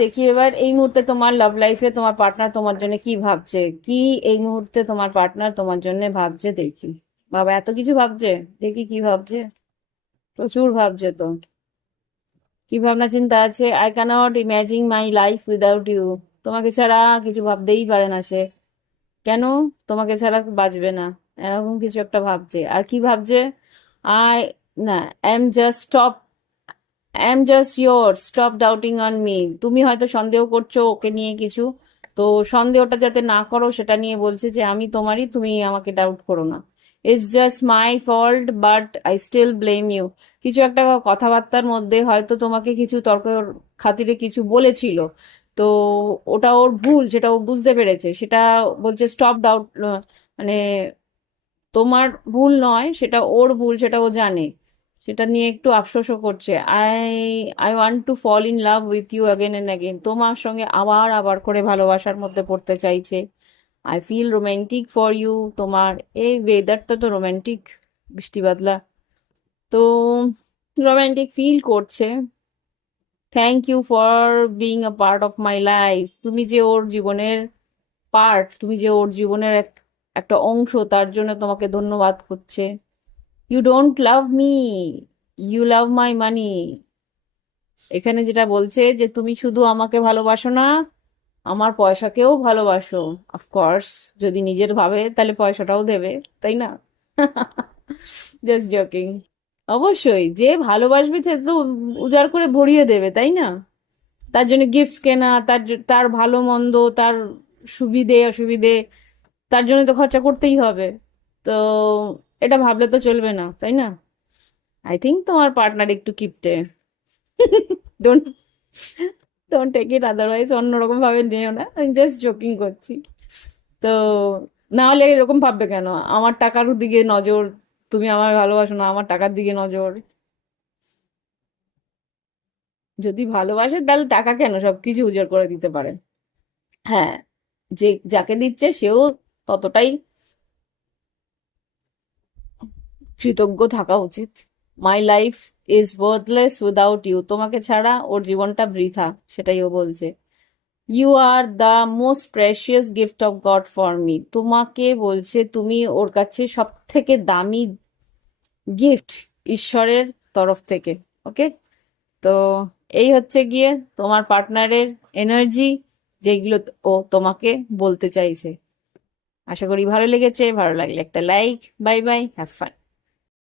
দেখি এবার এই মুহূর্তে তোমার লাভ লাইফে তোমার পার্টনার তোমার জন্য কি ভাবছে, কি এই মুহূর্তে তোমার পার্টনার তোমার জন্য ভাবছে দেখি। বাবা, এত কিছু ভাবছে! দেখি কি ভাবছে। প্রচুর ভাবছে তো। কি ভাবনা চিন্তা আছে? I cannot imagine my life without you. তোমাকে ছাড়া কিছু ভাবতেই পারে না সে। কেন? তোমাকে ছাড়া বাঁচবে না, এরকম কিছু একটা ভাবছে। আর কি ভাবছে? আই না, am just stop, I am just your, stop doubting on me. তুমি হয়তো সন্দেহ করছো ওকে নিয়ে কিছু, তো সন্দেহটা যাতে না করো সেটা নিয়ে বলছে যে আমি তোমারই, তুমি আমাকে ডাউট করো না। It's just my fault but I still blame you. কিছু একটা কথাবার্তার মধ্যে হয়তো তোমাকে কিছু তর্ক খাতিরে কিছু বলেছিল, তো ওটা ওর ভুল, সেটা ও বুঝতে পেরেছে, সেটা বলছে স্টপ ডাউট। মানে তোমার ভুল নয়, সেটা ওর ভুল, সেটা ও জানে। সেটা নিয়ে একটু আফসোসও করছে। I I want to fall in love with you again and again. তোমার সঙ্গে আবার আবার করে ভালোবাসার মধ্যে পড়তে চাইছে। I feel romantic for you. তোমার এই ওয়েদারটা তো রোমান্টিক, বৃষ্টি বাদলা, তো রোমান্টিক ফিল করছে। Thank you for being a part of my life. তুমি যে ওর জীবনের পার্ট, তুমি যে ওর জীবনের একটা অংশ, তার জন্য তোমাকে ধন্যবাদ করছে। You don't love me, you love my money. এখানে যেটা বলছে যে তুমি শুধু আমাকে ভালোবাসো না, আমার পয়সাকেও ভালোবাসো। অফকোর্স, যদি নিজের ভাবে তাহলে পয়সাটাও দেবে, তাই না? Just joking. অবশ্যই, যে ভালোবাসবে সে তো উজাড় করে ভরিয়ে দেবে, তাই না? তার জন্য গিফটস কেনা, তার ভালো মন্দ, তার সুবিধে অসুবিধে, তার জন্য তো খরচা করতেই হবে। তো এটা ভাবলে তো চলবে না, তাই না? আই থিঙ্ক তোমার পার্টনার একটু কিপটে। Don't don't take it otherwise, অন্যরকম ভাবে নিও না, আমি জাস্ট জোকিং করছি। তো না হলে এরকম ভাববে কেন? আমার টাকার দিকে নজর, তুমি আমায় ভালোবাসো না, আমার টাকার দিকে নজর। যদি ভালোবাসে তাহলে টাকা কেন, সবকিছু উজাড় করে দিতে পারে। হ্যাঁ, যে যাকে দিচ্ছে সেও ততটাই কৃতজ্ঞ থাকা উচিত। My life is worthless without you. তোমাকে ছাড়া ওর জীবনটা বৃথা, সেটাই ও বলছে। You are the most precious gift of God for me. তোমাকে বলছে তুমি ওর কাছে সব থেকে দামি গিফট ঈশ্বরের তরফ থেকে। ওকে, তো এই হচ্ছে গিয়ে তোমার পার্টনারের এনার্জি, যেগুলো ও তোমাকে বলতে চাইছে। আশা করি ভালো লেগেছে। ভালো লাগলে একটা like. Bye bye, have fun.